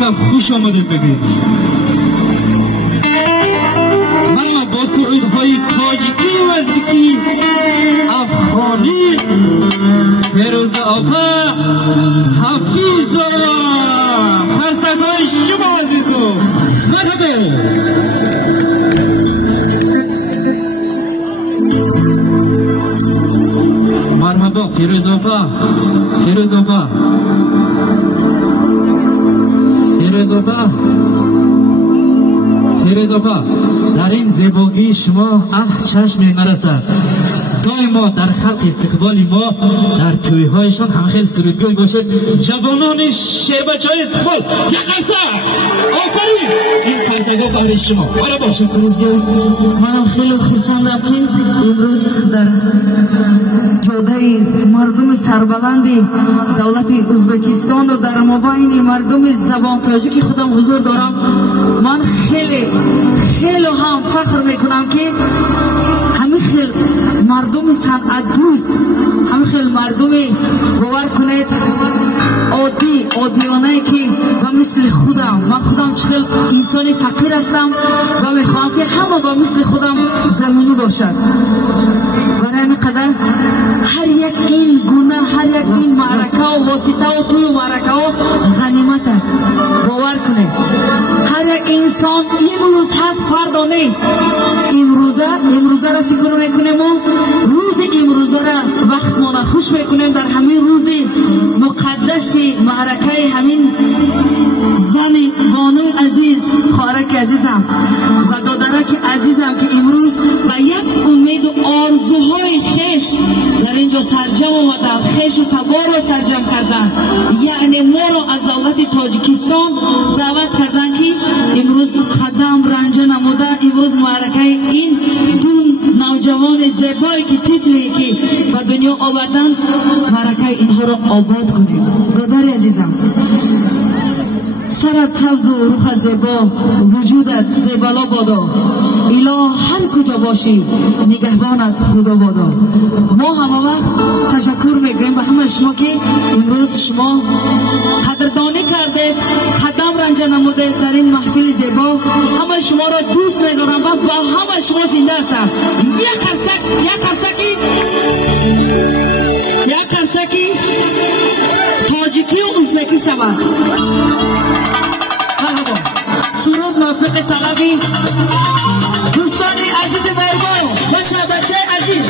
تا خوش آمدید بگید. من با سرودهای تاجیکی و ازبکی، افغانی، فیروز آقا، حفیظ آقا، فرسکهای شما عزیزو مرحبا. مرحبا فیروز آقا، فیروز آقا، فیروز آقا، فیروز آقا، در این زیبایی شما چشم نرسد. دائما در خلق استقبال ما در تویهایشان هم خیلی سرودگوی باشد. جوانان شیبچهای استقبال یک قرصه آفرین. این قرصگاه کار شما برای باشد. منم خیلی خرسندم که امروز در جاده مردم سربلندی دولت ازبکستان و در مابین مردم زبان تاجیکی خودم حضور دارم. من خیلی هم فخر میکنم که همه خیلی مردم صنعت دوست، همه خیلی مردم باور کنید عادیانه که و مثل خودم، من خودم چخیل انسان فقیر هستم و میخوام که همه با مثل خودم زمینی باشد. برای همین قدر هر یک این گونه، هر یک این معرکه و واسطه و توی معرکه و غنیمت است. باور کنید هر یک انسان امروز هست فردا نیست. امروزه را فکر میکنیم و روز امروزه را وقت ما را خوش میکنیم در همین روز مقدس معرکه همین زن بانو عزیز، خواهرک عزیزم و دادرک عزیزم که امروز و یک امید و آرزوهای خیش در اینجا سرجم آمدن، خیش و تبار را سرجم کردن. یعنی ما را از دولت تاجیکستان دعوت کردن که امروز قدم رنجه نموده، امروز معرکه این دون نوجوان زیبایی که طفلی که به دنیا آوردن، معرکه اینها را آباد کنیم. دادر عزیزم، سرت سبز و روح زیبا، وجودت ببلا بادا، اله هر کجا باشی نگهبانت خدا بادا. ما همه وقت تشکر میگویم به همه شما که امروز شما قدردانی کردید، قدم رنجه نمودید در این محفل زیبا. همه شما را دوست میدارم و با همه شما زنده هستم. یک قرصکی تاجیکی و ازبکی شود. مرحبا. سرود موفق طلبی دوستان عزیز مهربان و شهبچه عزیز.